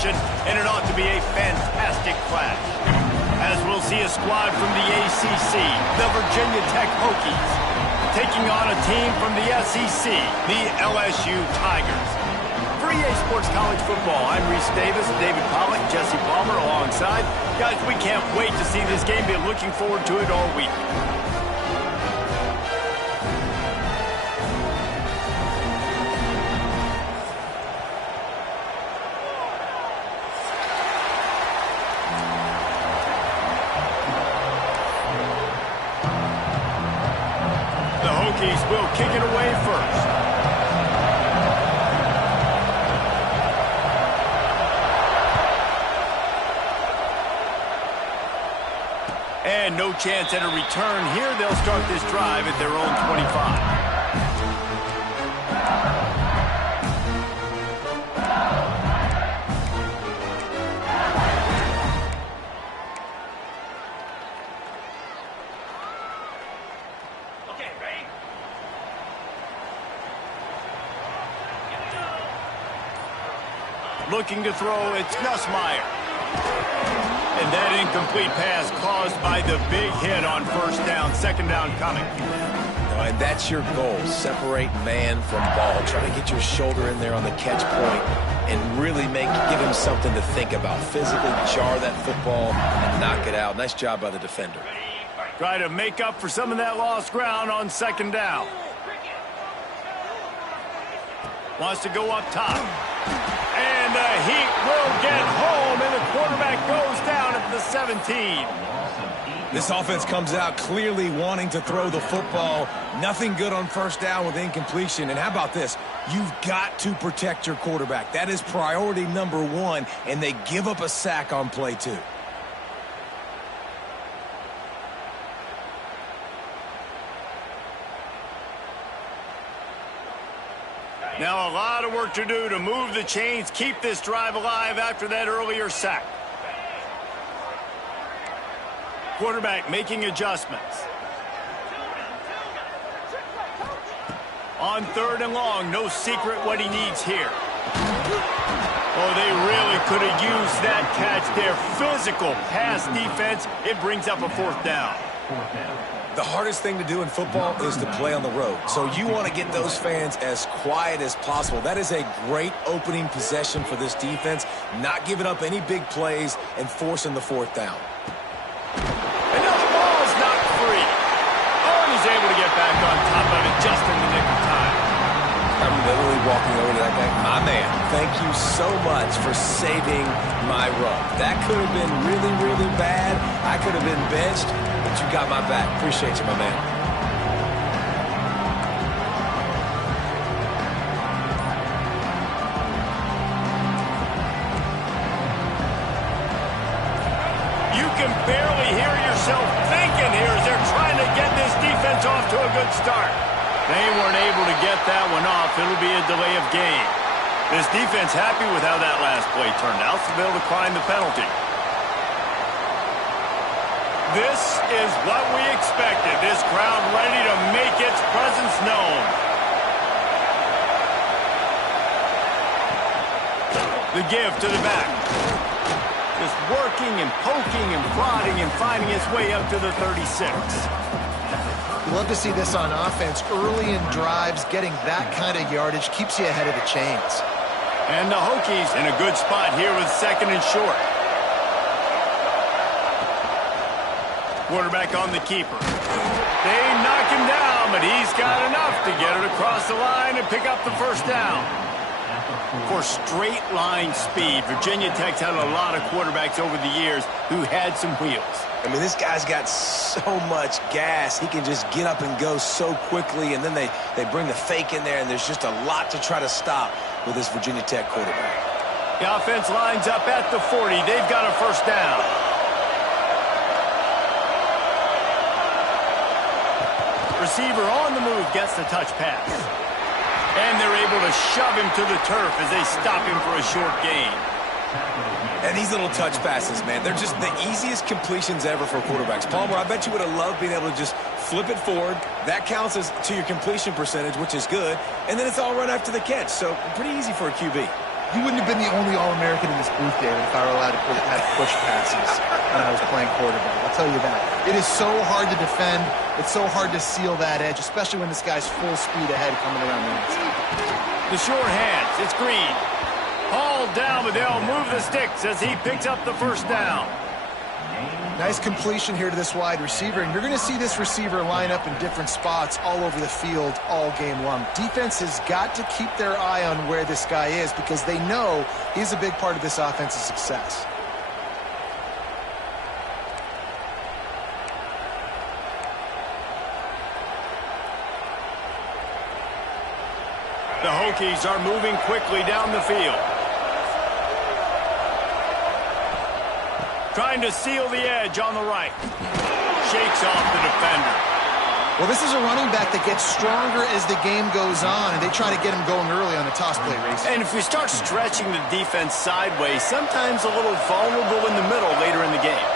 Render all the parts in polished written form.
possession, and it ought to be a fantastic clash. As we'll see a squad from the ACC, the Virginia Tech Hokies, taking on a team from the SEC, the LSU Tigers. For EA Sports College Football, I'm Reese Davis, David Pollack, Jesse Palmer alongside. Guys, we can't wait to see this game. Been looking forward to it all week. The Hokies will kick it away first. And no chance at a return here. They'll start this drive at their own 25. Looking to throw, it's Nussmeier. And that incomplete pass caused by the big hit on first down. Second down coming. And that's your goal. Separate man from ball. Try to get your shoulder in there on the catch point and really give him something to think about. Physically jar that football and knock it out. Nice job by the defender. Try to make up for some of that lost ground on second down. Wants to go up top. And the Heat will get home, and the quarterback goes down at the 17. This offense comes out clearly wanting to throw the football. Nothing good on first down with incompletion. And how about this? You've got to protect your quarterback. That is priority number one, and they give up a sack on play two. Now a lot of work to do to move the chains, keep this drive alive after that earlier sack. Quarterback making adjustments. On third and long, no secret what he needs here. Oh, they really could have used that catch there. Physical pass defense. It brings up a fourth down. The hardest thing to do in football is to play on the road. So you want to get those fans as quiet as possible. That is a great opening possession for this defense. Not giving up any big plays and forcing the fourth down. And now the ball's knocked free. Oh, and he's able to get back on top of it just in the nick of time. I'm literally walking over to that guy. My man, thank you so much for saving my run. That could have been really, really bad. I could have been benched, but you got my back. Appreciate you, my man. You can barely hear yourself thinking here as they're trying to get this defense off to a good start. They weren't able to get that one off. It'll be a delay of game. This defense happy with how that last play turned out, so they'll decline the penalty. This is what we expected. This crowd ready to make its presence known. The give to the back. Just working and poking and prodding and finding its way up to the 36. You love to see this on offense. Early in drives, getting that kind of yardage keeps you ahead of the chains. And the Hokies in a good spot here with second and short. Quarterback on the keeper. They knock him down, but he's got enough to get it across the line and pick up the first down. For straight line speed, Virginia Tech's had a lot of quarterbacks over the years who had some wheels. I mean, this guy's got so much gas. He can just get up and go so quickly, and then they bring the fake in there, and there's just a lot to try to stop with this Virginia Tech quarterback. The offense lines up at the 40. They've got a first down. Receiver on the move gets the touch pass. And they're able to shove him to the turf as they stop him for a short gain. And these little touch passes, man, they're just the easiest completions ever for quarterbacks. Palmer, I bet you would have loved being able to just flip it forward. That counts as to your completion percentage, which is good. And then it's all run after the catch, so pretty easy for a QB. You wouldn't have been the only All-American in this booth, David, if I were allowed to have push passes when I was playing quarterback. I'll tell you that. It is so hard to defend. It's so hard to seal that edge, especially when this guy's full speed ahead coming around the inside. The short hands. It's Green. Hauled down, but they'll move the sticks as he picks up the first down. Nice completion here to this wide receiver, and you're going to see this receiver line up in different spots all over the field all game long. Defense has got to keep their eye on where this guy is because they know he's a big part of this offense's success. The Hokies are moving quickly down the field. Trying to seal the edge on the right. Shakes off the defender. Well, this is a running back that gets stronger as the game goes on, and they try to get him going early on the toss play race. And if we start stretching the defense sideways, sometimes a little vulnerable in the middle later in the game.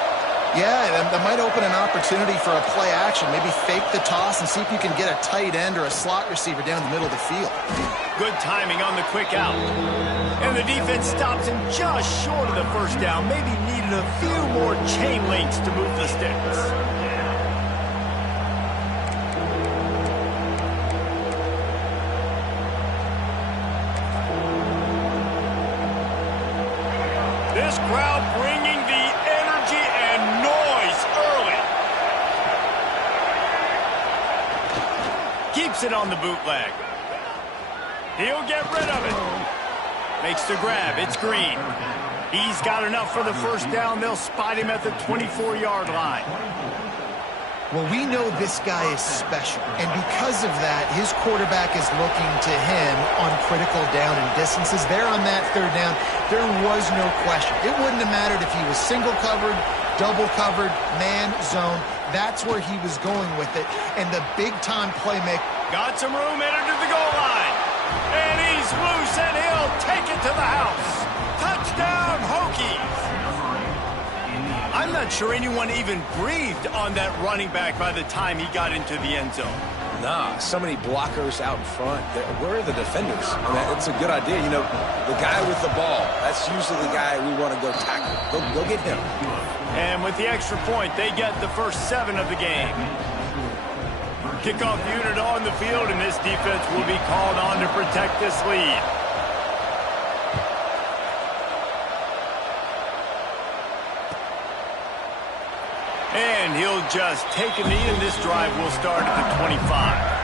Yeah, that might open an opportunity for a play action. Maybe fake the toss and see if you can get a tight end or a slot receiver down the middle of the field. Good timing on the quick out. And the defense stops him just short of the first down. Maybe needed a few more chain links to move the sticks. This crowd bringing the energy and noise early. Keeps it on the bootleg. He'll get rid of it. Makes the grab. It's Green. He's got enough for the first down. They'll spot him at the 24-yard line. Well, we know this guy is special, and because of that, his quarterback is looking to him on critical down and distances. There on that third down, there was no question. It wouldn't have mattered if he was single covered, double covered, man, zone. That's where he was going with it, and the big-time playmaker. Got some room headed to the goal line. And he's loose, and he'll take it to the house. Touchdown, Hokies. I'm not sure anyone even breathed on that running back by the time he got into the end zone. Nah, so many blockers out in front. Where are the defenders? And it's a good idea. You know, the guy with the ball, that's usually the guy we want to go tackle. Go get him. And with the extra point, they get the first 7 of the game. Kickoff unit on the field, and this defense will be called on to protect this lead. And he'll just take a knee, and this drive will start at the 25.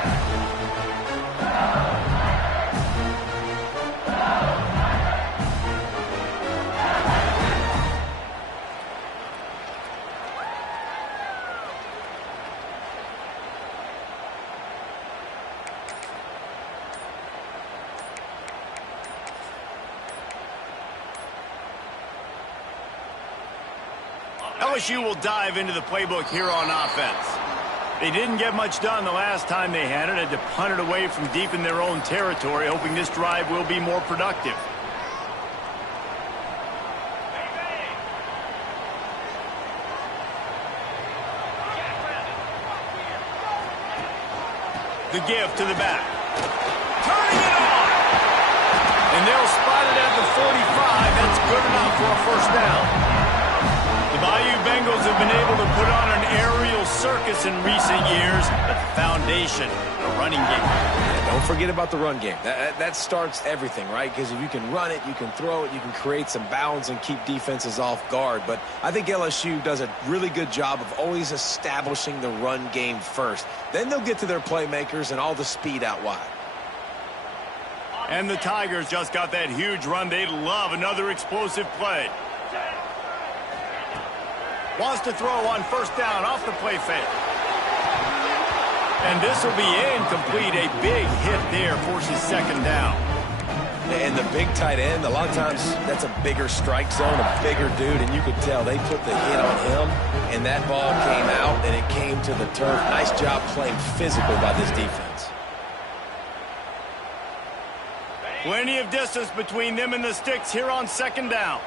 LSU will dive into the playbook here on offense. They didn't get much done the last time they had it. Had to punt it away from deep in their own territory, hoping this drive will be more productive. The give to the back. Turning it on! And they'll spot it at the 45. That's good enough for a first down. The Bayou Bengals have been able to put on an aerial circus in recent years, but the foundation, the running game. Yeah, don't forget about the run game. That starts everything, right? Because if you can run it, you can throw it, you can create some bounds and keep defenses off guard. But I think LSU does a really good job of always establishing the run game first. Then they'll get to their playmakers and all the speed out wide. And the Tigers just got that huge run. They love another explosive play. Wants to throw on first down off the play fake. And this will be incomplete. A big hit there forces second down. And the big tight end, a lot of times that's a bigger strike zone, a bigger dude, and you could tell they put the hit on him, and that ball came out, and it came to the turf. Nice job playing physical by this defense. Plenty of distance between them and the sticks here on second down.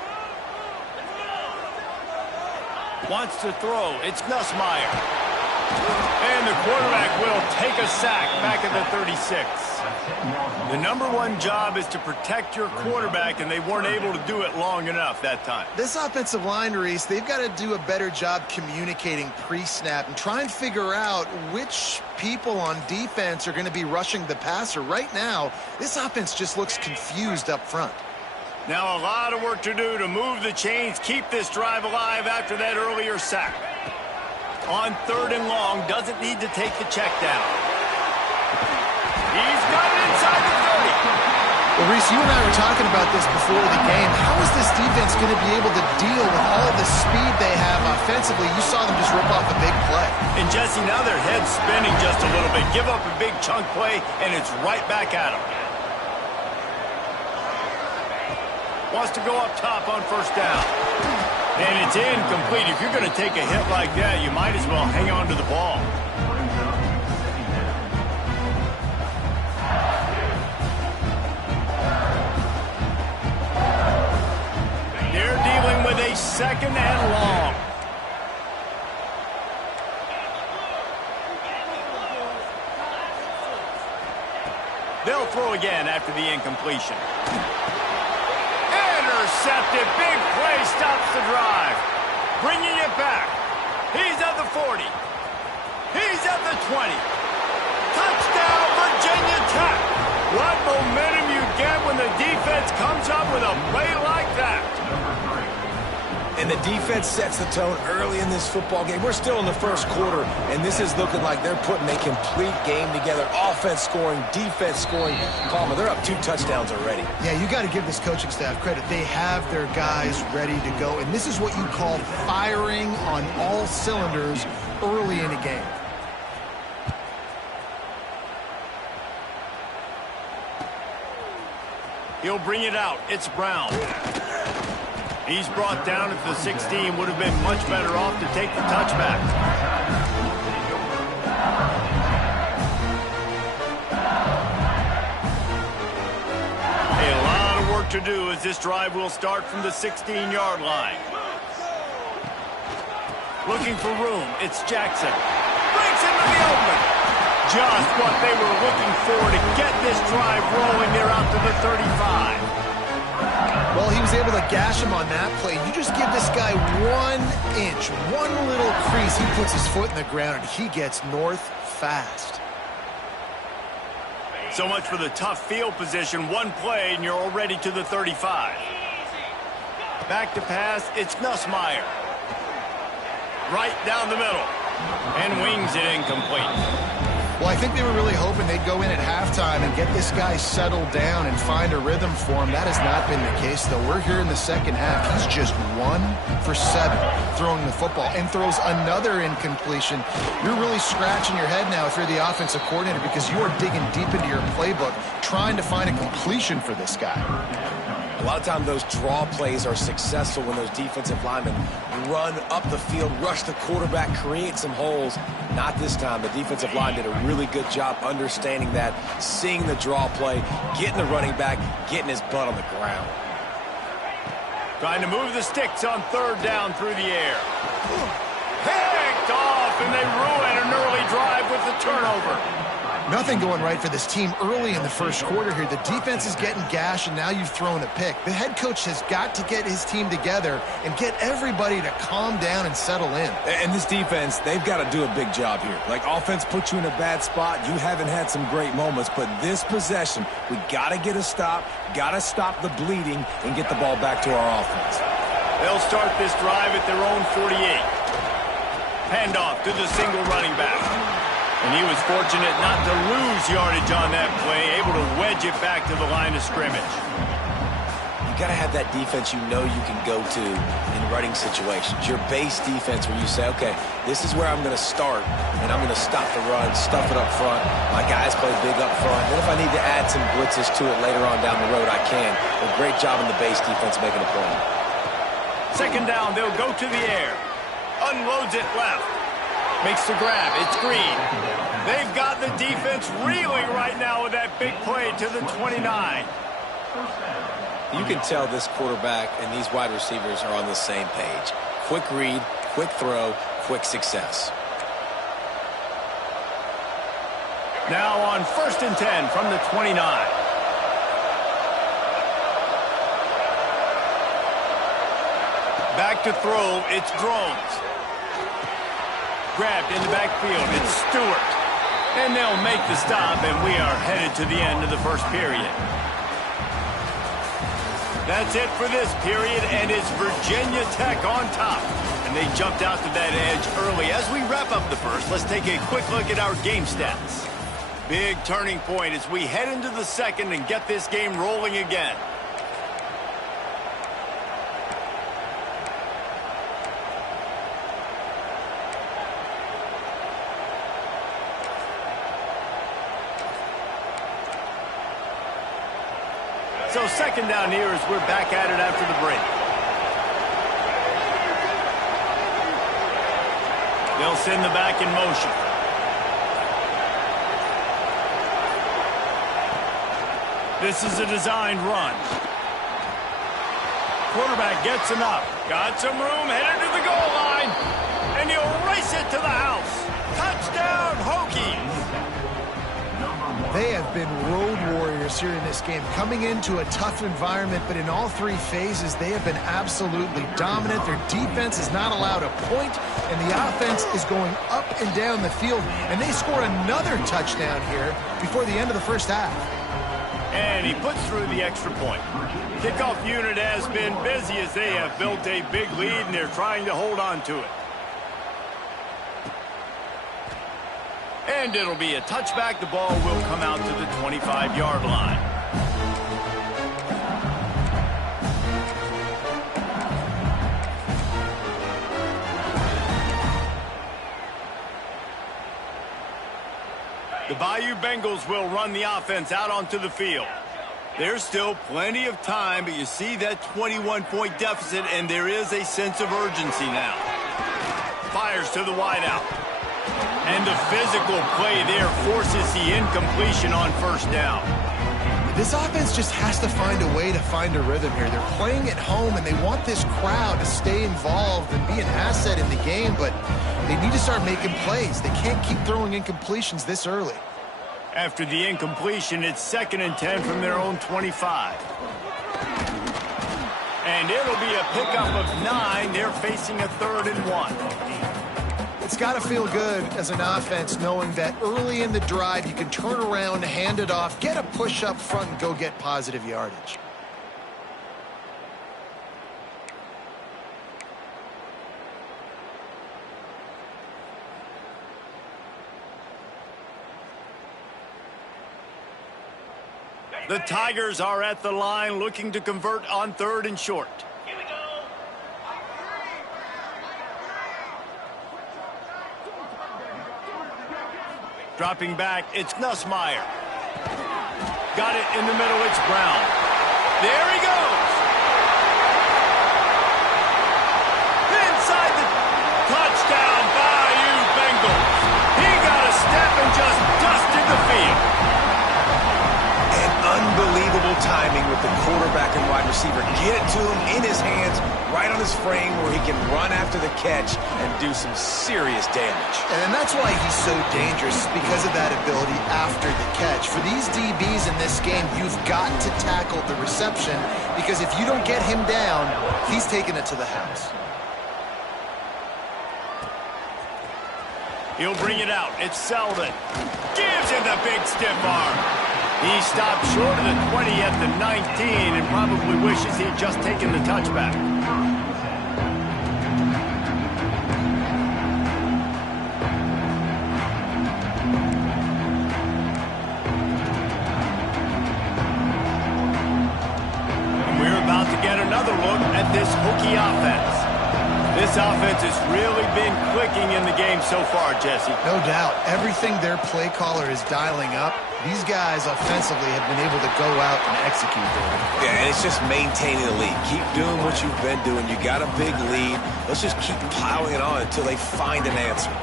Wants to throw. It's Nussmeier. And the quarterback will take a sack back at the 36. The number one job is to protect your quarterback, and they weren't able to do it long enough that time. This offensive line, Reese, they've got to do a better job communicating pre-snap and try and figure out which people on defense are going to be rushing the passer. Right now, this offense just looks confused up front. Now a lot of work to do to move the chains, keep this drive alive after that earlier sack. On 3rd and long, doesn't need to take the check down. He's got it inside the 30. Well, Reese, you and I were talking about this before the game. How is this defense going to be able to deal with all the speed they have offensively? You saw them just rip off a big play. And Jesse, now their head's spinning just a little bit. Give up a big chunk play, and it's right back at them. Wants to go up top on 1st down. And it's incomplete. If you're going to take a hit like that, you might as well hang on to the ball. They're dealing with a 2nd and long. They'll throw again after the incompletion. Intercepted. Big play stops the drive. Bringing it back. He's at the 40. He's at the 20. Touchdown, Virginia Tech. What momentum you get when the defense comes up with a play like that. And the defense sets the tone early in this football game. We're still in the 1st quarter, and this is looking like they're putting a complete game together. Offense scoring, defense scoring. Palmer, they're up 2 touchdowns already. Yeah, you got to give this coaching staff credit. They have their guys ready to go, and this is what you call firing on all cylinders early in a game. He'll bring it out. It's Brown. He's brought down at the 16. Would have been much better off to take the touchback. A lot of work to do as this drive will start from the 16-yard line. Looking for room. It's Jackson. Breaks into the open. Just what they were looking for to get this drive rolling. They're out to the 35. Well, he was able to gash him on that play. You just give this guy 1 inch, one little crease. He puts his foot in the ground, and he gets north fast. So much for the tough field position. One play, and you're already to the 35. Back to pass, it's Nussmeier. Right down the middle. And wings it incomplete. Well, I think they were really hoping they'd go in at halftime and get this guy settled down and find a rhythm for him. That has not been the case, though. We're here in the 2nd half. He's just 1 for 7 throwing the football and throws another incompletion. You're really scratching your head now if you're the offensive coordinator because you are digging deep into your playbook trying to find a completion for this guy. A lot of times those draw plays are successful when those defensive linemen run up the field, rush the quarterback, create some holes. Not this time. The defensive line did a really good job understanding that, seeing the draw play, getting the running back, getting his butt on the ground. Trying to move the sticks on 3rd down through the air. Picked off, and they ruin an early drive with the turnover. Nothing going right for this team early in the 1st quarter here. The defense is getting gashed, and now you've thrown a pick. The head coach has got to get his team together and get everybody to calm down and settle in. And this defense, they've got to do a big job here. Like, offense puts you in a bad spot. You haven't had some great moments, but this possession, we got to get a stop, got to stop the bleeding, and get the ball back to our offense. They'll start this drive at their own 48. Handoff to the single running back. And he was fortunate not to lose yardage on that play, able to wedge it back to the line of scrimmage. You got to have that defense you know you can go to in running situations. Your base defense where you say, okay, this is where I'm going to start, and I'm going to stop the run, stuff it up front. My guys play big up front. Then if I need to add some blitzes to it later on down the road, I can. But great job in the base defense making a play. 2nd down, they'll go to the air. Unloads it left. Makes the grab. It's Green. They've got the defense reeling right now with that big play to the 29. You can tell this quarterback and these wide receivers are on the same page. Quick read, quick throw, quick success. Now on 1st and 10 from the 29. Back to throw, it's Drones. Grabbed in the backfield, it's Stewart. And they'll make the stop, and we are headed to the end of the first period. That's it for this period, and it's Virginia Tech on top. And they jumped out to that edge early. As we wrap up the first, let's take a quick look at our game stats. Big turning point as we head into the second and get this game rolling again. So second down here as we're back at it after the break. They'll send the back in motion. This is a designed run. Quarterback gets him up. Got some room, headed to the goal line. And he'll race it to the house. Touchdown, Hokies! They have been road warriors here in this game, coming into a tough environment, but in all three phases, they have been absolutely dominant. Their defense is not allowed a point, and the offense is going up and down the field, and they score another touchdown here before the end of the first half. And he puts through the extra point. Kickoff unit has been busy as they have built a big lead, and they're trying to hold on to it. And it'll be a touchback. The ball will come out to the 25-yard line. The Bayou Bengals will run the offense out onto the field. There's still plenty of time, but you see that 21-point deficit, and there is a sense of urgency now. Fires to the wideout. And the physical play there forces the incompletion on first down. This offense just has to find a way to find a rhythm here. They're playing at home, and they want this crowd to stay involved and be an asset in the game, but they need to start making plays. They can't keep throwing incompletions this early. After the incompletion, it's 2nd and 10 from their own 25. And it'll be a pickup of 9. They're facing a 3rd and 1. It's got to feel good as an offense knowing that early in the drive you can turn around, hand it off, get a push up front, and go get positive yardage. The Tigers are at the line looking to convert on 3rd and short. Dropping back, it's Nussmeier. Got it in the middle, it's Brown. There he goes. Inside the touchdown, Bayou Bengals. He got a step and just dusted the field. And unbelievable timing with the quarterback and wide receiver. Get it to him in his hands, right on his frame where he can run after the catch and do some serious damage. And that's why he's so dangerous, because of that ability after the catch. For these DBs in this game, you've got to tackle the reception, because if you don't get him down, he's taking it to the house. He'll bring it out. It's Selden. Gives him the big stiff arm. He stopped short of the 20 at the 19 and probably wishes he'd just taken the touchback. And we're about to get another look at this Hokie offense. This offense has really been clicking in the game so far, Jesse. No doubt. Everything their play caller is dialing up, these guys offensively have been able to go out and execute there. Yeah, and it's just maintaining the lead. Keep doing what you've been doing. You got a big lead. Let's just keep piling it on until they find an answer.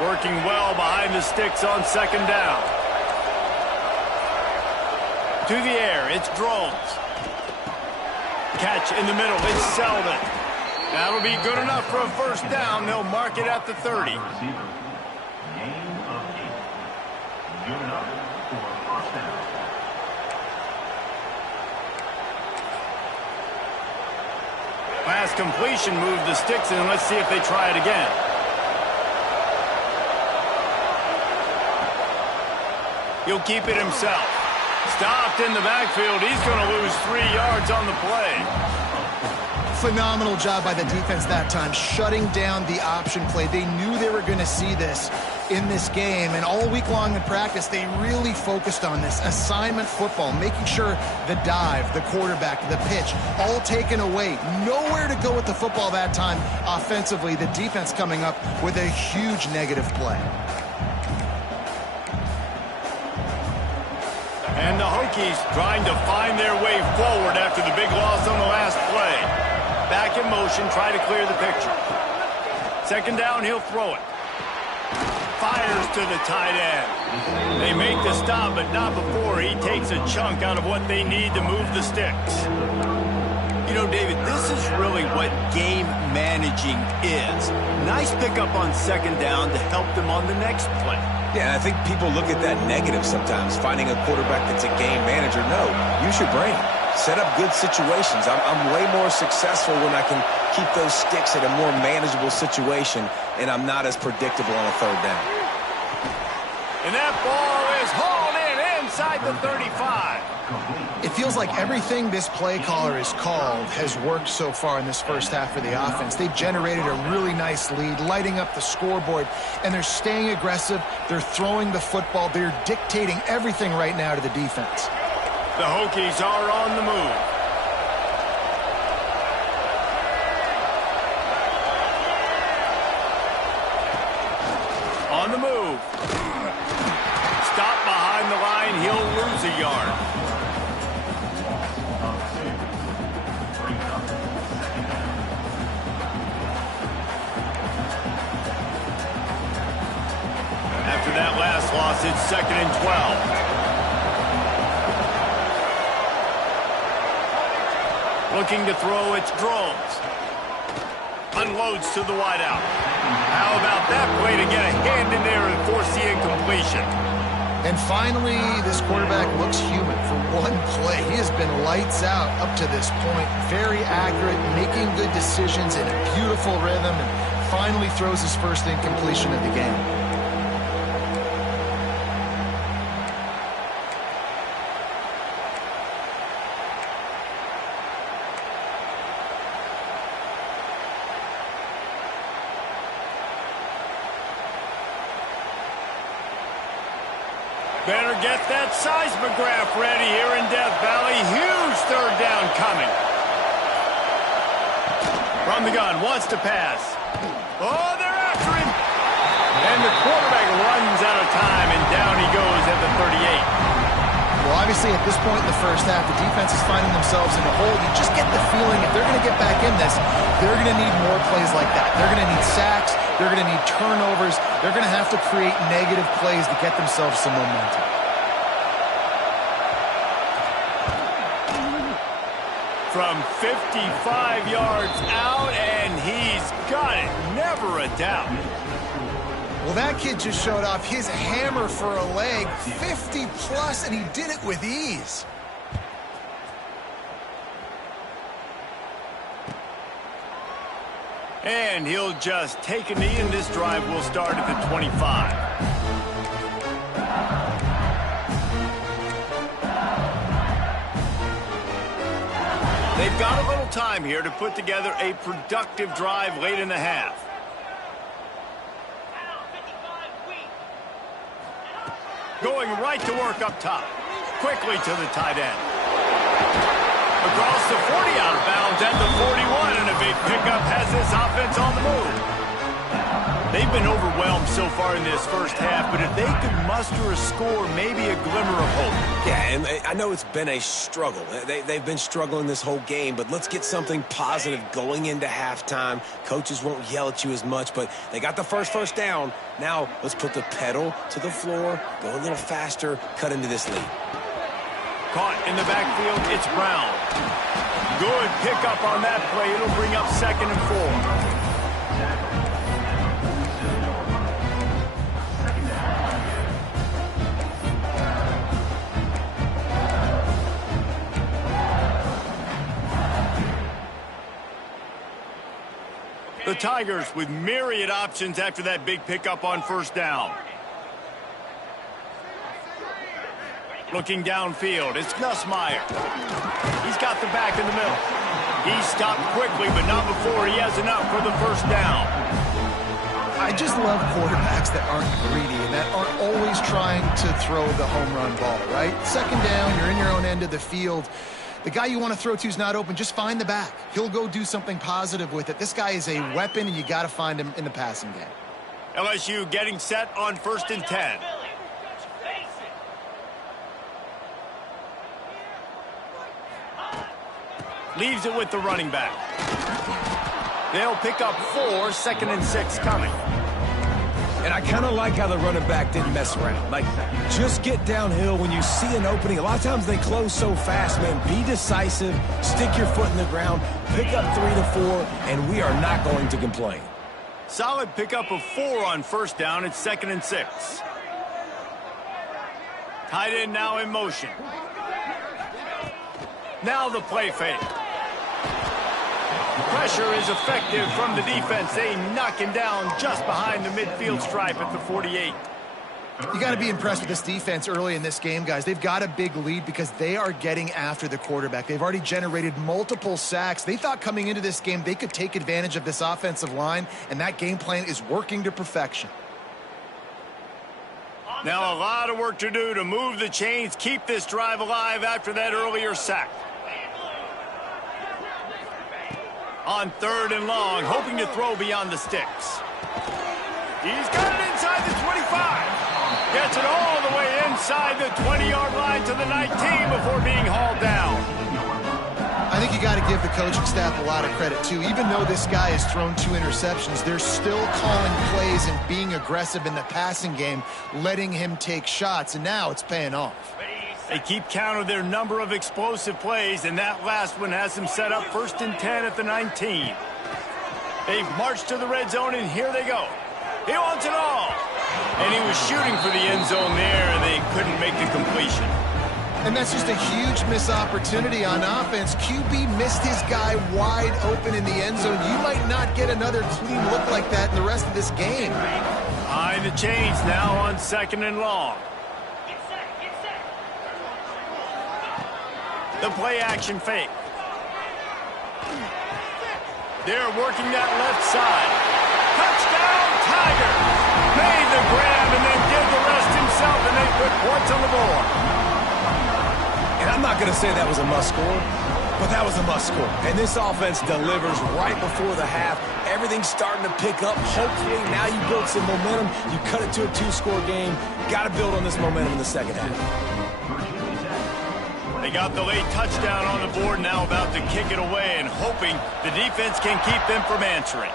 Working well behind the sticks on second down. To the air, it's Drones. Catch in the middle, it's Selden. That'll be good enough for a first down. They'll mark it at the 30. Last completion moved the sticks in. Let's see if they try it again. He'll keep it himself. Stopped in the backfield. He's going to lose 3 yards on the play. Phenomenal job by the defense that time, shutting down the option play. They knew they were going to see this in this game, and all week long in practice, they really focused on this assignment football, making sure the dive, the quarterback, the pitch, all taken away. Nowhere to go with the football that time offensively. The defense coming up with a huge negative play. And the Hokies trying to find their way forward after the big loss on the last play. Back in motion, try to clear the picture. Second down, he'll throw it. Fires to the tight end. They make the stop, but not before he takes a chunk out of what they need to move the sticks. You know, David, this is really what game managing is. Nice pickup on second down to help them on the next play. Yeah, and I think people look at that negative sometimes, finding a quarterback that's a game manager. No, use your brain. Set up good situations. I'm way more successful when I can keep those sticks at a more manageable situation, and I'm not as predictable on a third down. And that ball is hauled in inside the 35. It feels like everything this play caller has called has worked so far in this first half for the offense. They've generated a really nice lead, lighting up the scoreboard, and they're staying aggressive. They're throwing the football. They're dictating everything right now to the defense. The Hokies are on the move. On the move. Stop behind the line. He'll lose a yard. After that last loss, it's 2nd and 12. Looking to throw, it's Drones. Unloads to the wideout. How about that play to get a hand in there and force the incompletion? And finally, this quarterback looks human for one play. He has been lights out up to this point. Very accurate, making good decisions in a beautiful rhythm, and finally throws his first incompletion of the game. Better get that seismograph ready here in Death Valley. Huge third down coming. From the gun, wants to pass. Oh, they're after him. And the quarterback runs out of time, and down he goes at the 38. Well, obviously, at this point in the first half, the defense is finding themselves in a hole. You just get the feeling if they're going to get back in this, they're going to need more plays like that. They're going to need sacks. They're going to need turnovers. They're going to have to create negative plays to get themselves some momentum. From 55 yards out, and he's got it. Never a doubt. Well, that kid just showed off his hammer for a leg, 50-plus, and he did it with ease. And he'll just take a knee, and this drive will start at the 25. They've got a little time here to put together a productive drive late in the half. Going right to work up top. Quickly to the tight end. Across the 40 out of bounds at the 41, and a big pickup has this offense on the move. They They've been overwhelmed so far in this first half, but if they could muster a score, maybe a glimmer of hope. Yeah, and I know it's been a struggle. They've been struggling this whole game, but let's get something positive going into halftime. Coaches won't yell at you as much, but they got the first down. Now let's put the pedal to the floor, go a little faster, cut into this lead. Caught in the backfield, it's Brown. Good pickup on that play. It'll bring up 2nd and 4. The Tigers with myriad options after that big pickup on 1st down. Looking downfield, it's Nussmeier. He's got the back in the middle. He stopped quickly, but not before he has enough for the 1st down. I just love quarterbacks that aren't greedy and that aren't always trying to throw the home run ball, right? 2nd down, you're in your own end of the field. The guy you want to throw to is not open. Just find the back. He'll go do something positive with it. This guy is a weapon, and you got to find him in the passing game. LSU getting set on 1st and 10. Leaves it with the running back. They'll pick up 4, 2nd and 6 coming. And I kind of like how the running back didn't mess around. Like, just get downhill when you see an opening. A lot of times they close so fast, man. Be decisive, stick your foot in the ground, pick up 3 to 4, and we are not going to complain. Solid pickup of 4 on 1st down. It's 2nd and 6. Tight end now in motion. Now the play fake. Pressure is effective from the defense. They knock him down just behind the midfield stripe at the 48. You got to be impressed with this defense early in this game, guys. They've got a big lead because they are getting after the quarterback. They've already generated multiple sacks. They thought coming into this game they could take advantage of this offensive line, and that game plan is working to perfection. Now a lot of work to do to move the chains, keep this drive alive after that earlier sack. On 3rd and long, hoping to throw beyond the sticks. He's got it inside the 25. Gets it all the way inside the 20-yard line to the 19 before being hauled down. I think you got to give the coaching staff a lot of credit, too. Even though this guy has thrown 2 interceptions, they're still calling plays and being aggressive in the passing game, letting him take shots, and now it's paying off. They keep count of their number of explosive plays, and that last one has them set up 1st and 10 at the 19. They've marched to the red zone, and here they go. He wants it all. And he was shooting for the end zone there, and they couldn't make the completion. And that's just a huge missed opportunity on offense. QB missed his guy wide open in the end zone. You might not get another clean look like that in the rest of this game. Behind the chains now on 2nd and long. The play-action fake. They're working that left side. Touchdown, Tigers! Made the grab and then did the rest himself, and they put points on the board. And I'm not going to say that was a must-score, but that was a must-score. And this offense delivers right before the half. Everything's starting to pick up. Hopefully, now you build some momentum. You cut it to a 2-score game. Got to build on this momentum in the second half. They got the late touchdown on the board, now about to kick it away and hoping the defense can keep them from answering.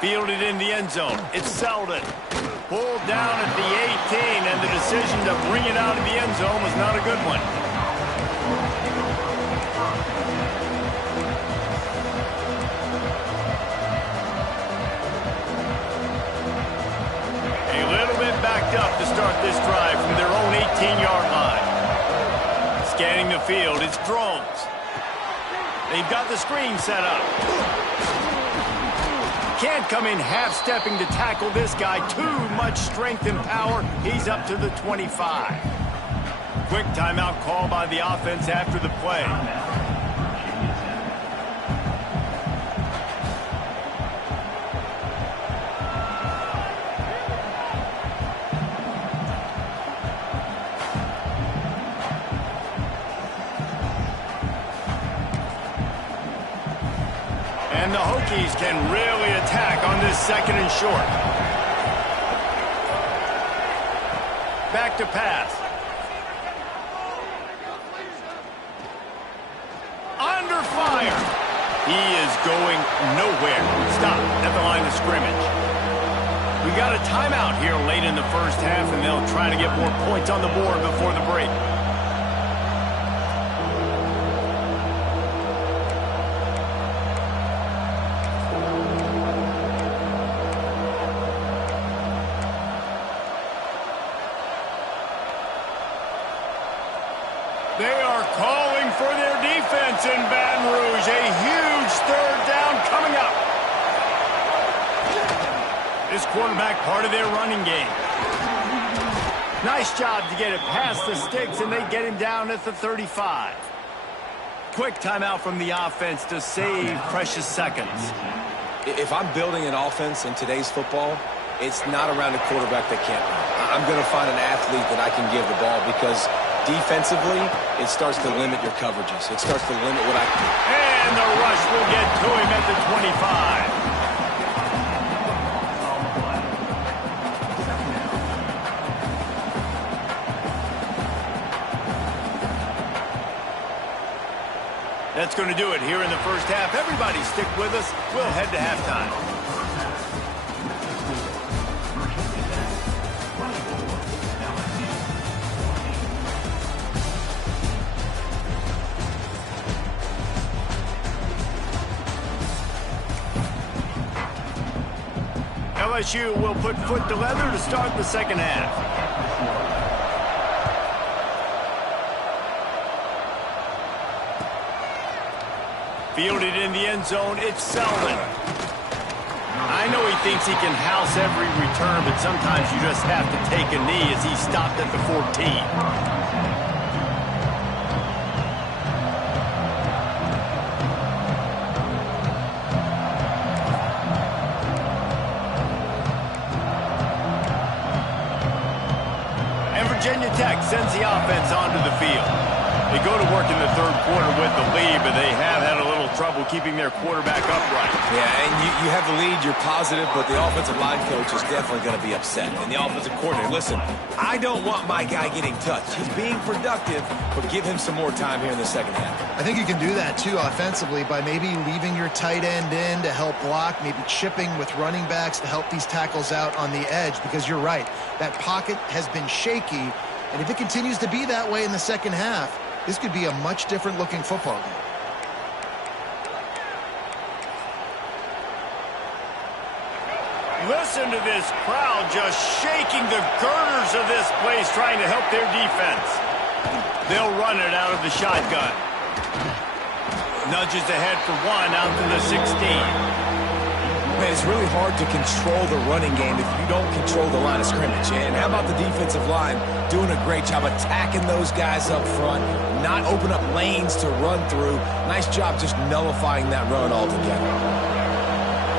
Fielded in the end zone. It's Selden. Pulled down at the 18, and the decision to bring it out of the end zone was not a good one. Backed up to start this drive from their own 18-yard line. Scanning the field, it's drones. They've got the screen set up. Can't come in half-stepping to tackle this guy. Too much strength and power. He's up to the 25. Quick timeout call by the offense after the play. And the Hokies can really attack on this 2nd and short. Back to pass. Under fire. He is going nowhere. Stop at the line of scrimmage. We got a timeout here late in the first half, and they'll try to get more points on the board before the break. They are calling for their defense in Baton Rouge. A huge 3rd down coming up. This quarterback part of their running game. Nice job to get it past the sticks, and they get him down at the 35. Quick timeout from the offense to save precious seconds. If I'm building an offense in today's football, it's not around a quarterback that can't run. I'm going to find an athlete that I can give the ball because defensively, it starts to limit your coverages. It starts to limit what I can do. And the rush will get to him at the 25. That's going to do it here in the first half. Everybody stick with us. We'll head to halftime. LSU will put foot to leather to start the 2nd half. Fielded in the end zone, it's Selden. I know he thinks he can house every return, but sometimes you just have to take a knee as he stopped at the 14. Virginia Tech sends the offense onto the field. They go to work in the 3rd quarter with the lead, but they have had a little trouble keeping their quarterback upright. Yeah, and you have the lead, you're positive, but the offensive line coach is definitely going to be upset. And the offensive coordinator, listen, I don't want my guy getting touched. He's being productive, but give him some more time here in the 2nd half. I think you can do that, too, offensively, by maybe leaving your tight end in to help block, maybe chipping with running backs to help these tackles out on the edge, because you're right. That pocket has been shaky, and if it continues to be that way in the 2nd half, this could be a much different-looking football game. Listen to this crowd just shaking the girders of this place, trying to help their defense. They'll run it out of the shotgun. Nudges ahead for 1 out to the 16. Man, it's really hard to control the running game if you don't control the line of scrimmage. And how about the defensive line doing a great job attacking those guys up front, not open up lanes to run through. Nice job just nullifying that run altogether.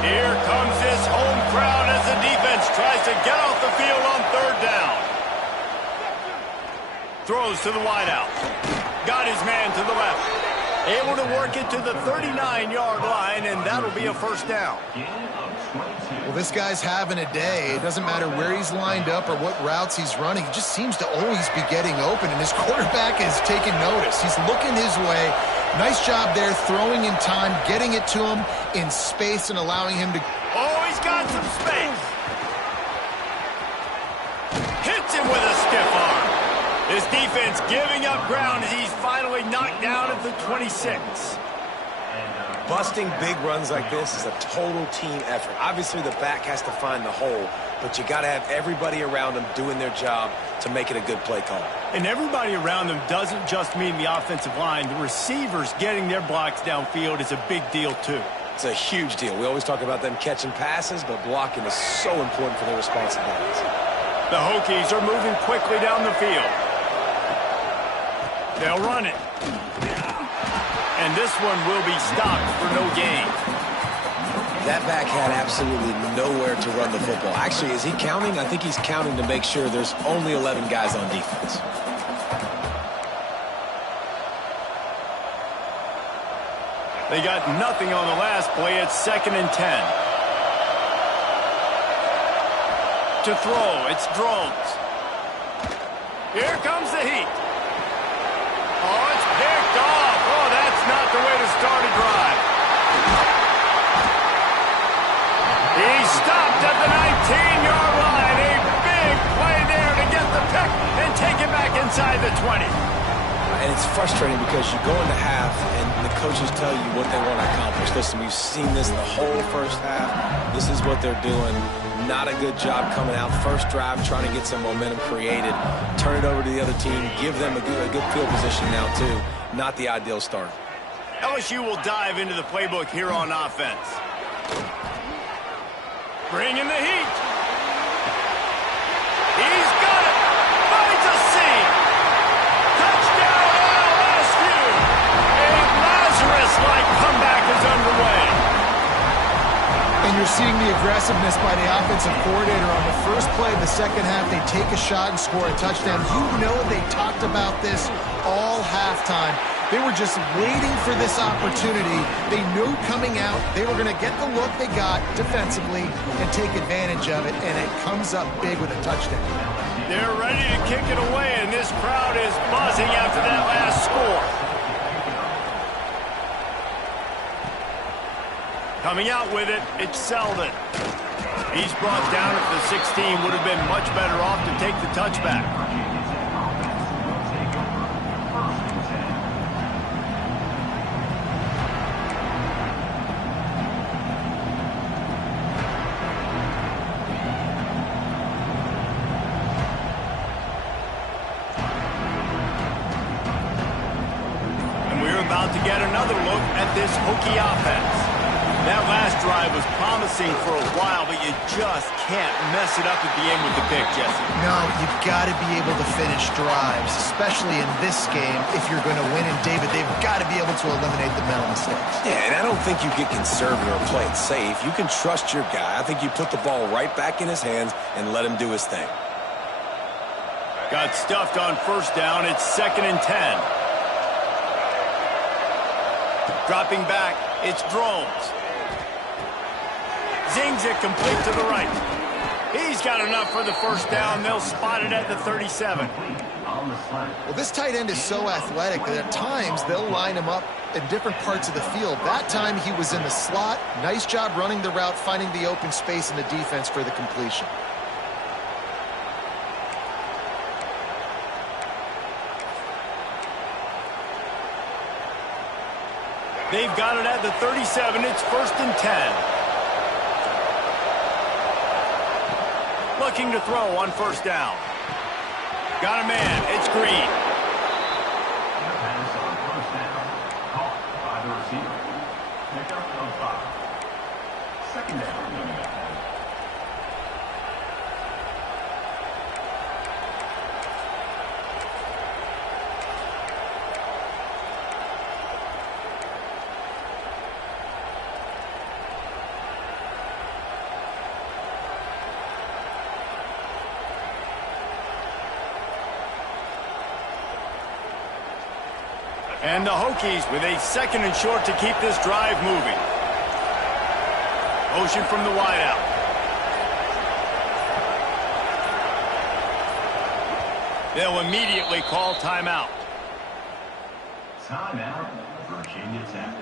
Here comes this home crowd as the defense tries to get off the field on 3rd down. Throws to the wideout. Got his man to the left. Able to work it to the 39-yard line, and that'll be a 1st down. Well, this guy's having a day. It doesn't matter where he's lined up or what routes he's running. He just seems to always be getting open, and his quarterback is taking notice. He's looking his way. Nice job there, throwing in time, getting it to him in space and allowing him to... Oh, he's got some space. Hits him with a stiff arm. This defense giving up ground as he's finally knocked down at the 26. Busting big runs like this is a total team effort. Obviously, the back has to find the hole, but you got to have everybody around them doing their job to make it a good play call. And everybody around them doesn't just mean the offensive line. The receivers getting their blocks downfield is a big deal, too. It's a huge deal. We always talk about them catching passes, but blocking is so important for their responsibilities. The Hokies are moving quickly down the field. They'll run it. And this one will be stopped for no gain. That back had absolutely nowhere to run the football. Actually, is he counting? I think he's counting to make sure there's only 11 guys on defense. They got nothing on the last play. It's 2nd and 10. To throw, it's Drones. Here comes the heat. Oh, it's picked off. Oh, that's not the way to start a drive. He's stopped at the 19-yard line. A big play there to get the pick and take it back inside the 20. And it's frustrating because you go into half and the coaches tell you what they want to accomplish. Listen, we've seen this the whole first half. This is what they're doing. Not a good job coming out. First drive, trying to get some momentum created. Turn it over to the other team. Give them a good field position now, too. Not the ideal start. LSU will dive into the playbook here on offense. Bring in the heat. He's got it. Finds a seam. Touchdown LSU. A Lazarus-like comeback is underway. And you're seeing the aggressiveness by the offensive coordinator on the first play of the second half. They take a shot and score a touchdown. You know they talked about this all halftime. They were just waiting for this opportunity. They knew coming out they were going to get the look they got defensively and take advantage of it, and it comes up big with a touchdown. They're ready to kick it away, and this crowd is buzzing after that last score. Coming out with it, it's Selden. He's brought down at the 16. Would have been much better off to take the touchback. And we're about to get another look at this Hokie offense. That last drive was promising for a while, but you just can't mess it up at the end with the pick, Jesse. No, you've got to be able to finish drives, especially in this game. If you're going to win, and David, they've got to be able to eliminate the mental mistakes. Yeah, and I don't think you get conservative or play it safe. You can trust your guy. I think you put the ball right back in his hands and let him do his thing. Got stuffed on first down. It's 2nd and 10. Dropping back, it's Drones. Zings it complete to the right. He's got enough for the first down. They'll spot it at the 37. Well, this tight end is so athletic that at times they'll line him up in different parts of the field. That time he was in the slot. Nice job running the route, finding the open space in the defense for the completion. They've got it at the 37. It's 1st and 10. Looking to throw on first down. Got a man. It's Green. Caught by the receiver. Pickup of 5. Second down. And the Hokies with a 2nd and short to keep this drive moving. Motion from the wideout. They'll immediately call timeout. Timeout, Virginia Tech.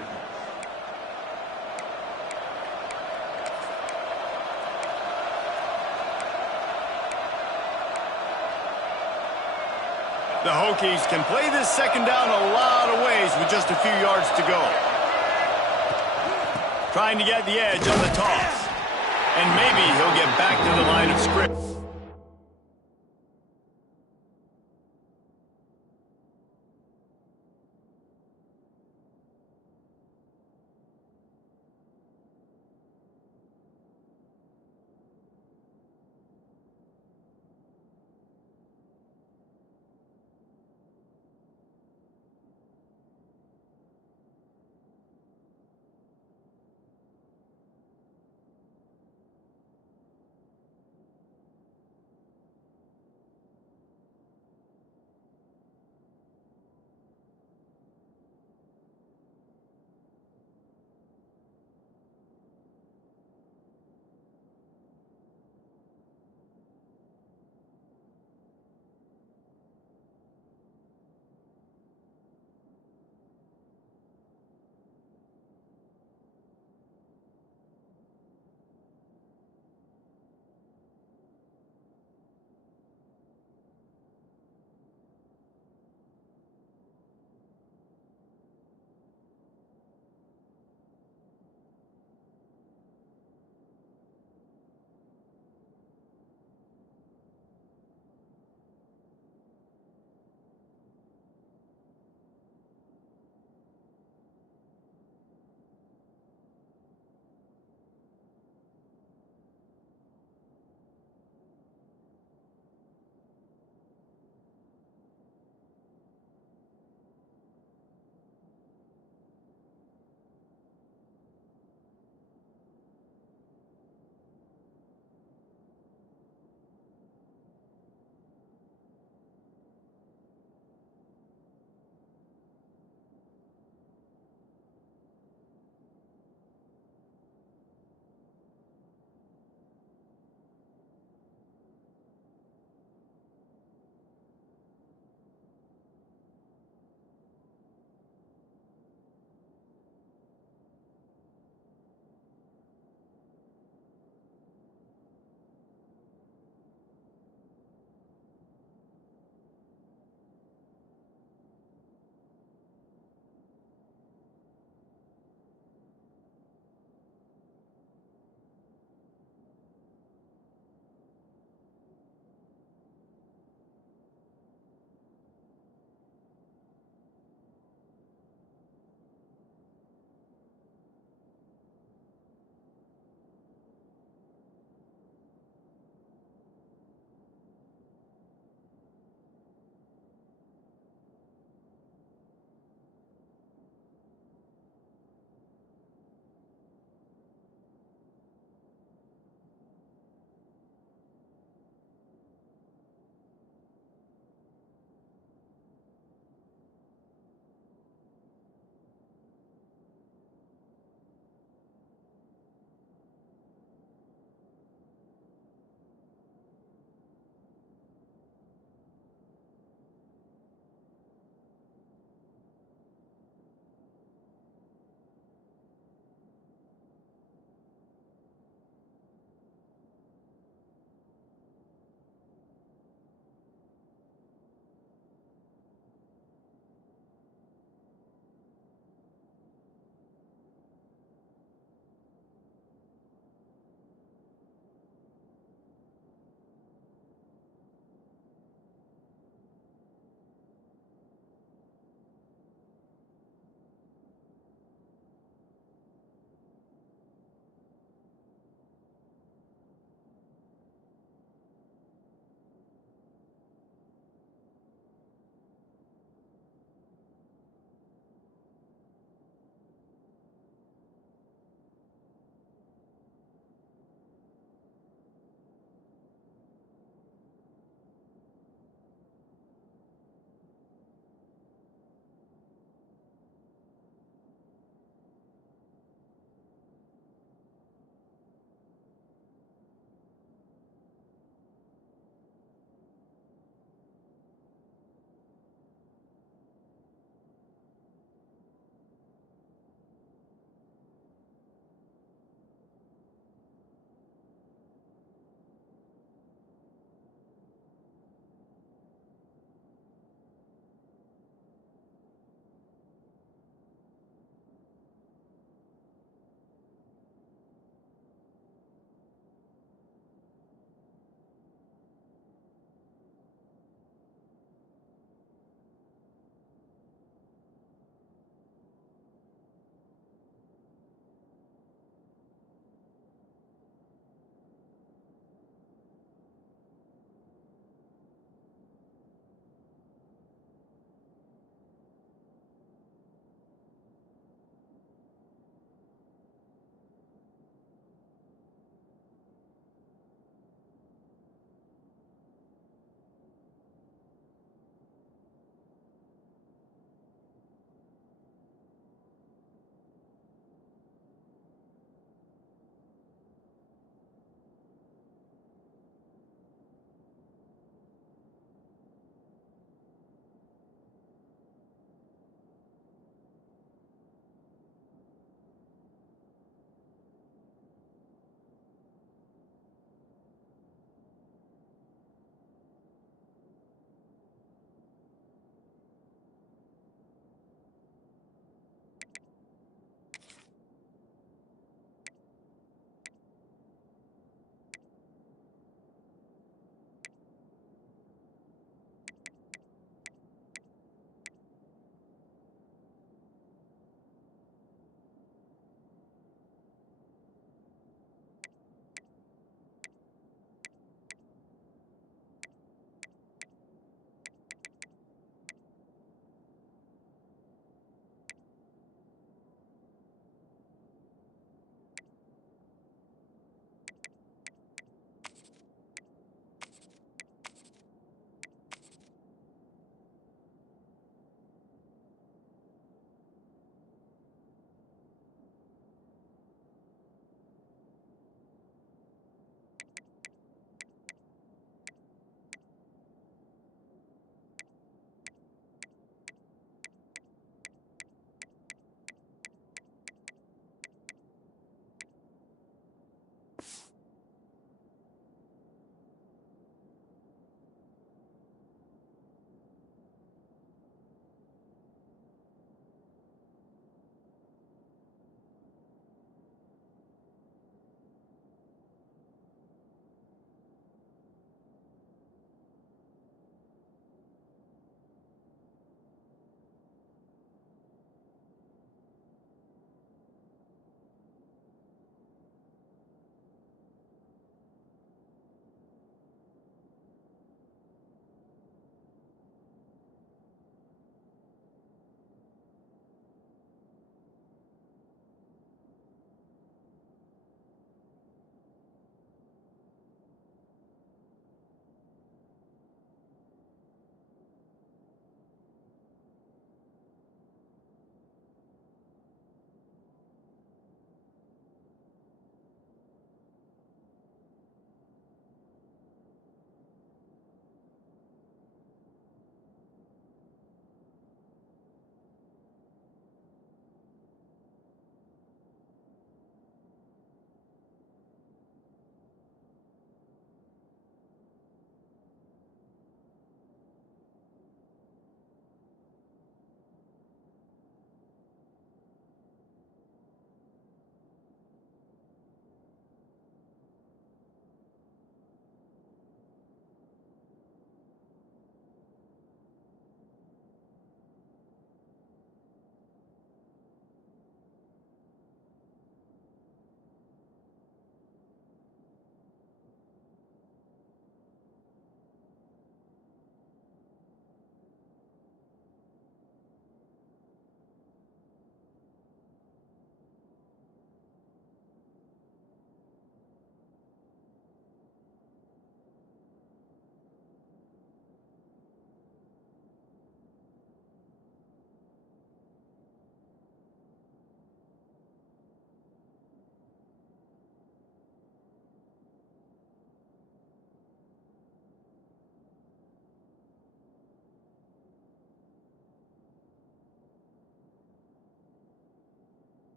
The Hokies can play this second down a lot of ways with just a few yards to go. Trying to get the edge on the toss. And maybe he'll get back to the line of scrimmage.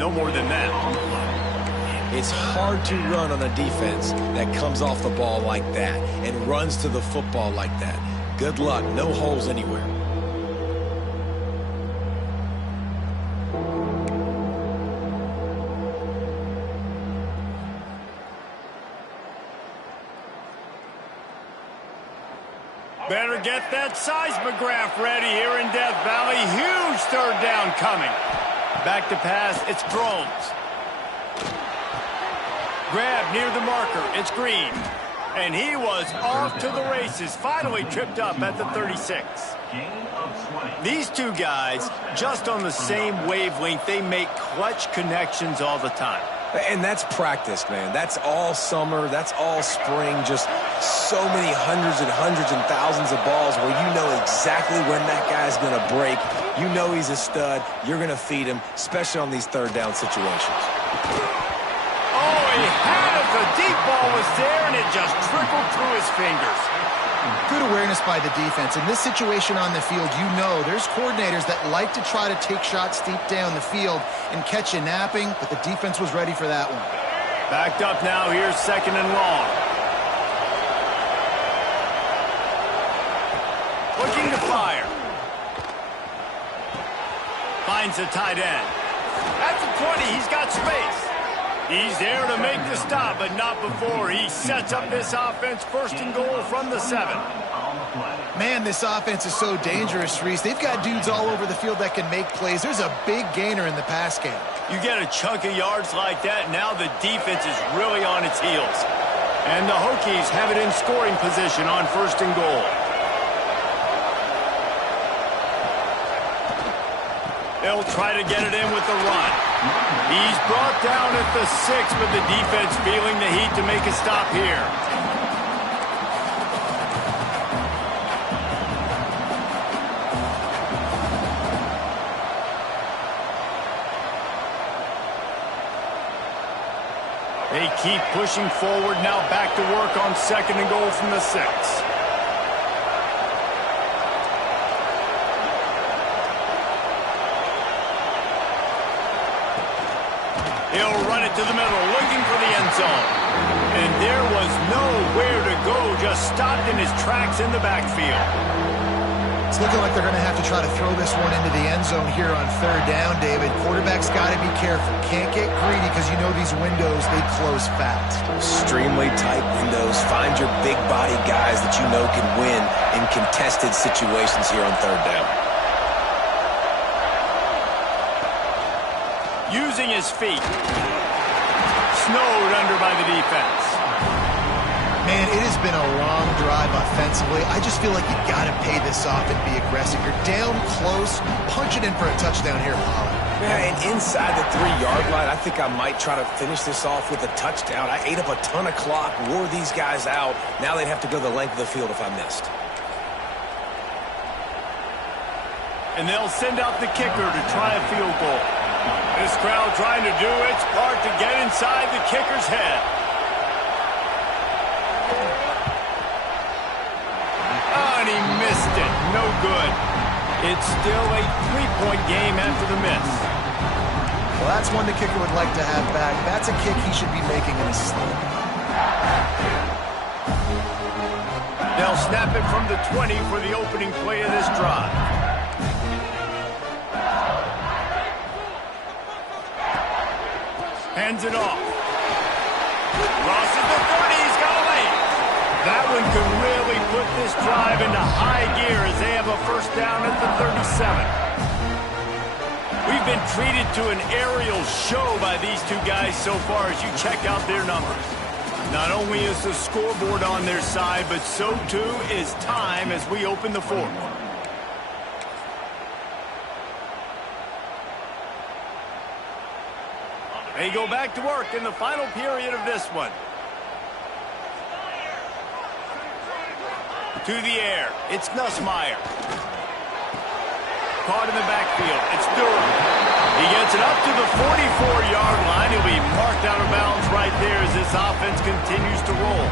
no more than that. It's hard to run on a defense that comes off the ball like that and runs to the football like that. Good luck. No holes anywhere. Better get that seismograph ready here in Death Valley. Huge third down coming. Back to pass, it's Drones. Grab near the marker, it's Green. And he was off to the races, finally tripped up at the 36. Gain of 20. These two guys, just on the same wavelength, they make clutch connections all the time. And that's practice, man. That's all summer. That's all spring. Just so many hundreds and thousands of balls where you know exactly when that guy's going to break. You know he's a stud. You're going to feed him, especially on these third down situations. Oh, he had it. The deep ball was there, and it just trickled through his fingers. Good awareness by the defense. In this situation on the field, you know there's coordinators that like to try to take shots deep down the field and catch you napping, but the defense was ready for that one. Backed up now, here's second and long. Looking to fire. Finds the tight end. At the 20, he's got space. He's there to make the stop, but not before. He sets up this offense first and goal from the 7. Man, this offense is so dangerous, Reese. They've got dudes all over the field that can make plays. There's a big gainer in the pass game. You get a chunk of yards like that, now the defense is really on its heels. And the Hokies have it in scoring position on first and goal. They'll try to get it in with the run. He's brought down at the 6, but the defense feeling the heat to make a stop here. They keep pushing forward, now back to work on second and goal from the 6. He'll run it to the middle, looking for the end zone. And there was nowhere to go, just stopped in his tracks in the backfield. It's looking like they're going to have to try to throw this one into the end zone here on third down, David. Quarterback's got to be careful. Can't get greedy because you know these windows, they close fast. Extremely tight windows. Find your big body guys that you know can win in contested situations here on third down. Using his feet. Snowed under by the defense. Man, it has been a long drive offensively. I just feel like you got to pay this off and be aggressive. You're down close. Punch it in for a touchdown here, Pollard. Yeah, and inside the 3-yard line, I think I might try to finish this off with a touchdown. I ate up a ton of clock, wore these guys out. Now they'd have to go the length of the field if I missed. And they'll send out the kicker to try a field goal. This crowd trying to do its part to get inside the kicker's head. Oh, and he missed it. No good. It's still a 3-point game after the miss. Well, that's one the kicker would like to have back. That's a kick he should be making in a sleep. They'll snap it from the 20 for the opening play of this drive. Hands it off. Crosses the 30, he's got a lane. That one could really put this drive into high gear as they have a first down at the 37. We've been treated to an aerial show by these two guys so far as you check out their numbers. Not only is the scoreboard on their side, but so too is time as we open the fourth. They go back to work in the final period of this one. To the air, it's Nussmeier. Caught in the backfield, it's Durham. He gets it up to the 44-yard line. He'll be marked out of bounds right there as this offense continues to roll.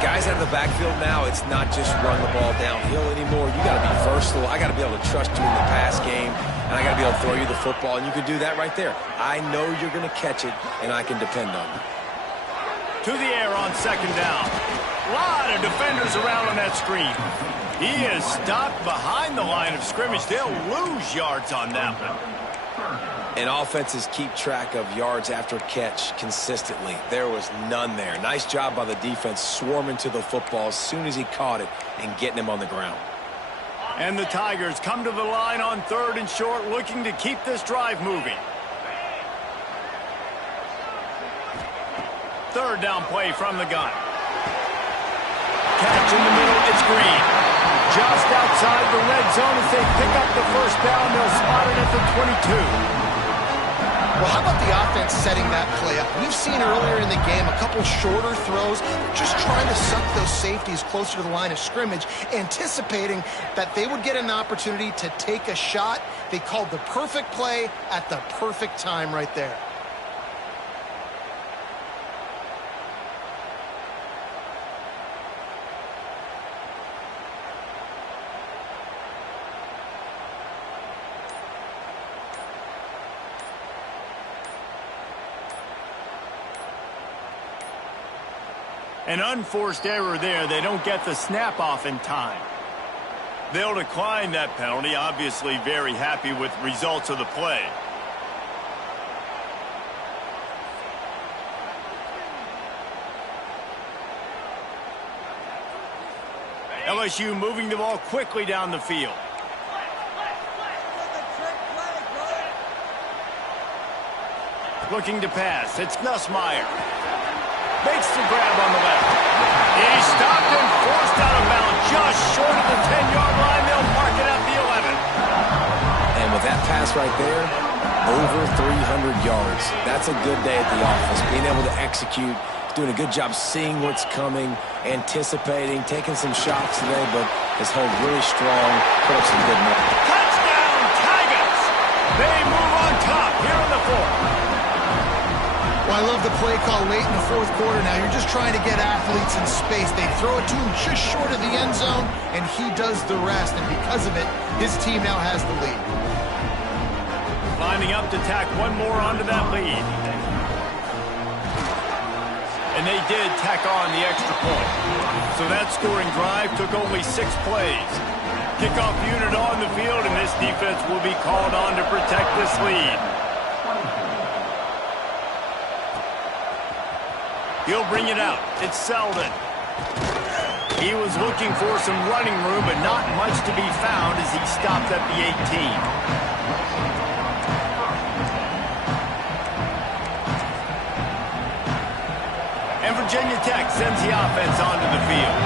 Guys out of the backfield now, it's not just run the ball downhill anymore. You got to be versatile. I got to be able to trust you in the pass game, and I got to be able to throw you the football, and you can do that right there. I know you're going to catch it, and I can depend on you. To the air on second down. A lot of defenders around on that screen. He is stopped behind the line of scrimmage. They'll lose yards on that one. And offenses keep track of yards after catch consistently. There was none there. Nice job by the defense swarming to the football as soon as he caught it and getting him on the ground. And the Tigers come to the line on 3rd and short, looking to keep this drive moving. 3rd down play from the gun. Catch in the middle, it's Green. Just outside the red zone as they pick up the first down. They'll spot it at the 22. Well, how about the offense setting that play up? We've seen earlier in the game a couple shorter throws, just trying to suck those safeties closer to the line of scrimmage, anticipating that they would get an opportunity to take a shot. They called the perfect play at the perfect time right there. An unforced error there. They don't get the snap off in time. They'll decline that penalty. Obviously very happy with results of the play. LSU moving the ball quickly down the field. Looking to pass. It's Nussmeier. Makes the grab on the left. He's stopped and forced out of bounds just short of the 10-yard line. They'll mark it at the 11. And with that pass right there, over 300 yards. That's a good day at the office. Being able to execute, doing a good job seeing what's coming, anticipating, taking some shots today, but has held really strong, put up some good numbers. Touchdown, Tigers! They move on top here in the 4th. Well, I love the play call late in the 4th quarter now. You're just trying to get athletes in space. They throw it to him just short of the end zone, and he does the rest. And because of it, his team now has the lead. Lining up to tack one more onto that lead. And they did tack on the extra point. So that scoring drive took only 6 plays. Kickoff unit on the field, and this defense will be called on to protect this lead. He'll bring it out. It's Selden. He was looking for some running room, but not much to be found as he stopped at the 18. And Virginia Tech sends the offense onto the field.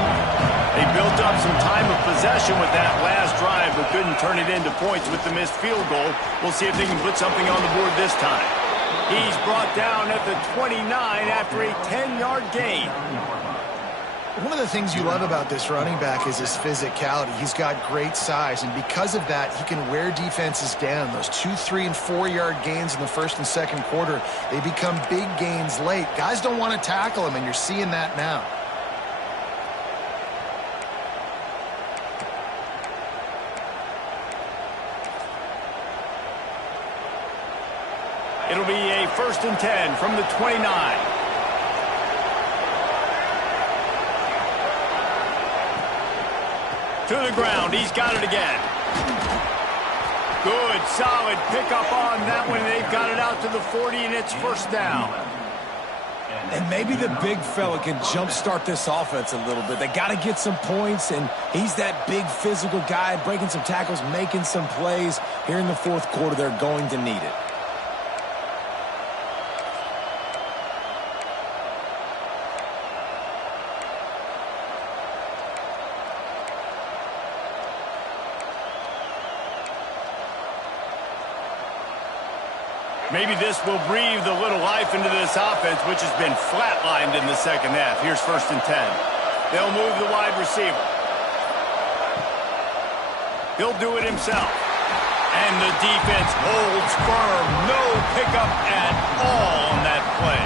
They built up some time of possession with that last drive, but couldn't turn it into points with the missed field goal. We'll see if they can put something on the board this time. He's brought down at the 29 after a 10-yard gain. One of the things you love about this running back is his physicality. He's got great size, and because of that, he can wear defenses down. Those 2-, 3-, and 4-yard gains in the 1st and 2nd quarter, they become big gains late. Guys don't want to tackle him, and you're seeing that now. It'll be a 1st and 10 from the 29. To the ground. He's got it again. Good, solid pickup on that one. They've got it out to the 40, and it's 1st down. And maybe the big fella can jumpstart this offense a little bit. They got to get some points, and he's that big physical guy, breaking some tackles, making some plays. Here in the 4th quarter, they're going to need it. Maybe this will breathe a little life into this offense, which has been flatlined in the 2nd half. Here's 1st and 10. They'll move the wide receiver. He'll do it himself. And the defense holds firm. No pickup at all on that play.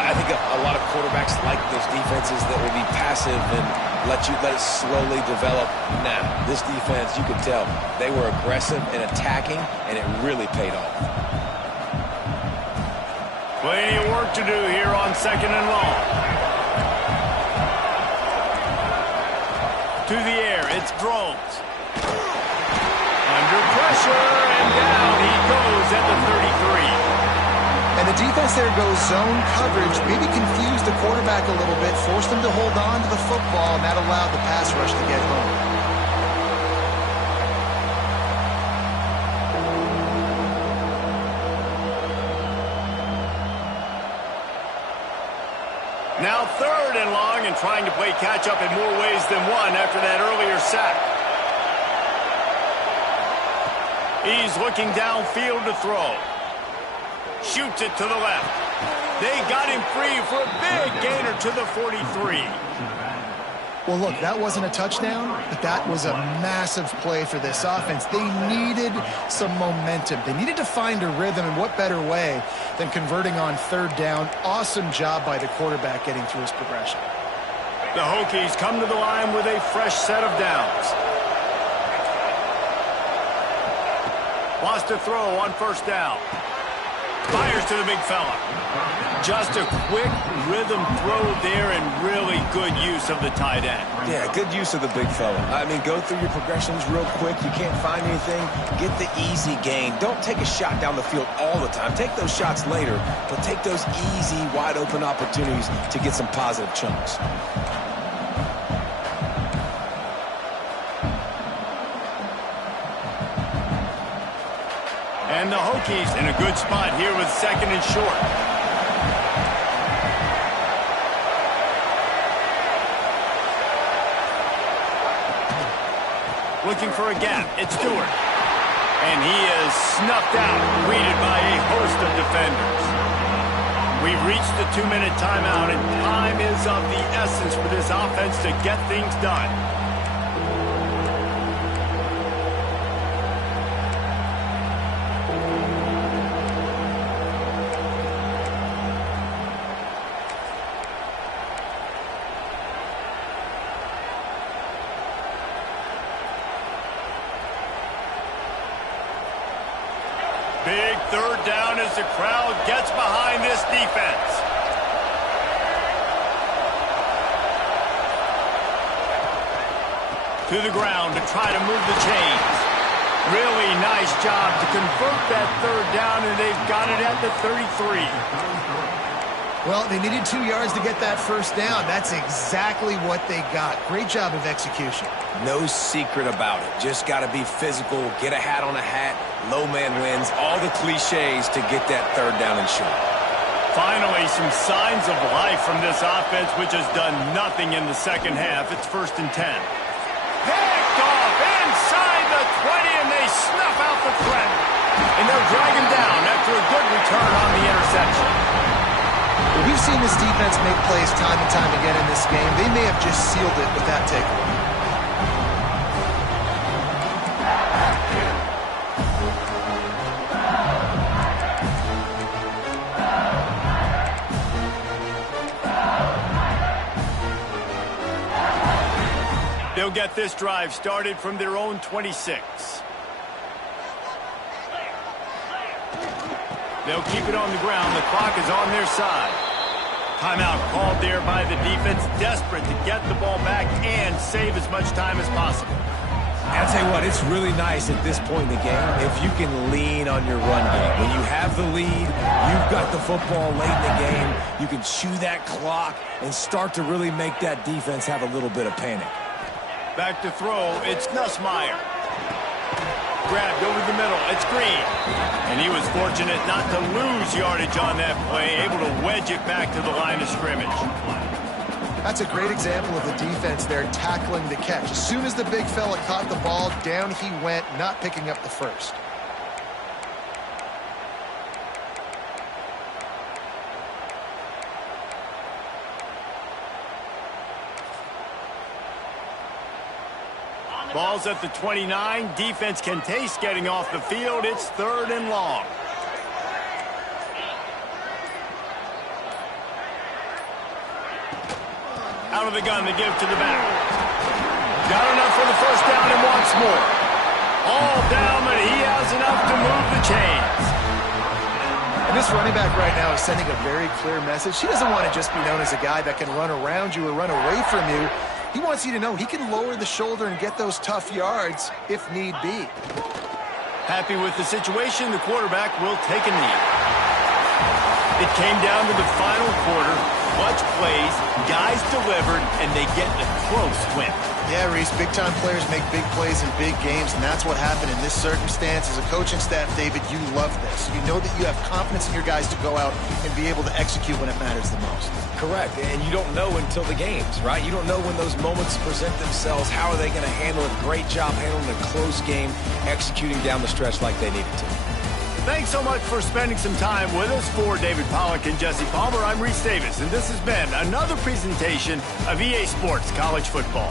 I think a lot of quarterbacks quarterbacks like those defenses that will be passive and let it slowly develop. Now, this defense, you could tell, they were aggressive and attacking, and it really paid off. Plenty of work to do here on 2nd and long. To the air, it's Drones. Under pressure, and down he goes at the 33. And the defense there goes zone coverage, maybe confused the quarterback a little bit, forced him to hold on to the football, and that allowed the pass rush to get home. Now 3rd and long, and trying to play catch-up in more ways than one after that earlier sack. He's looking downfield to throw. Shoots it to the left. They got him free for a big gainer to the 43. Well, look, that wasn't a touchdown, but that was a massive play for this offense. They needed some momentum. They needed to find a rhythm, and what better way than converting on 3rd down. Awesome job by the quarterback getting through his progression. The Hokies come to the line with a fresh set of downs. Wants to throw on 1st down. Fires to the big fella. Just a quick rhythm throw there and really good use of the tight end. Yeah, good use of the big fella. I mean, go through your progressions real quick. You can't find anything. Get the easy gain. Don't take a shot down the field all the time. Take those shots later, but take those easy, wide-open opportunities to get some positive chunks. And the Hokies in a good spot here with 2nd and short. Looking for a gap. It's Stewart. And he is snuffed out, greeted by a host of defenders. We've reached the 2-minute timeout, and time is of the essence for this offense to get things done. Big 3rd down as the crowd gets behind this defense. To the ground to try to move the chains. Really nice job to convert that 3rd down, and they've got it at the 33. Well, they needed 2 yards to get that 1st down. That's exactly what they got. Great job of execution. No secret about it. Just got to be physical, get a hat on a hat, low man wins, all the cliches to get that 3rd down and short. Finally, some signs of life from this offense, which has done nothing in the 2nd half. It's 1st and 10. Picked off inside the 20, and they snuff out the threat. And they'll drag him down after a good return on the interception. We've seen this defense make plays time and time again in this game. They may have just sealed it with that takeaway. They'll get this drive started from their own 26. They'll keep it on the ground. The clock is on their side. Timeout called there by the defense, desperate to get the ball back and save as much time as possible. I'll tell you what, it's really nice at this point in the game if you can lean on your run game. When you have the lead, you've got the football late in the game, you can chew that clock and start to really make that defense have a little bit of panic. Back to throw, it's Nussmeier. Grabbed over the middle, it's Green. And he was fortunate not to lose yardage on that play, able to wedge it back to the line of scrimmage. That's a great example of the defense there tackling the catch. As soon as the big fella caught the ball, down he went, not picking up the first. Ball's at the 29. Defense can taste getting off the field. It's 3rd and long. Out of the gun to give to the back. Got enough for the first down and wants more. All down, but he has enough to move the chains. And this running back right now is sending a very clear message. He doesn't want to just be known as a guy that can run around you or run away from you. He wants you to know he can lower the shoulder and get those tough yards if need be. Happy with the situation, the quarterback will take a knee. It came down to the final quarter. Much plays, guys delivered, and they get a close win. Yeah, Reese, big-time players make big plays in big games, and that's what happened in this circumstance. As a coaching staff, David, you love this. You know that you have confidence in your guys to go out and be able to execute when it matters the most. Correct, and you don't know until the games, right? You don't know when those moments present themselves. How are they going to handle it? Great job handling a close game, executing down the stretch like they needed to. Thanks so much for spending some time with us. For David Pollack and Jesse Palmer, I'm Reese Davis, and this has been another presentation of EA Sports College Football.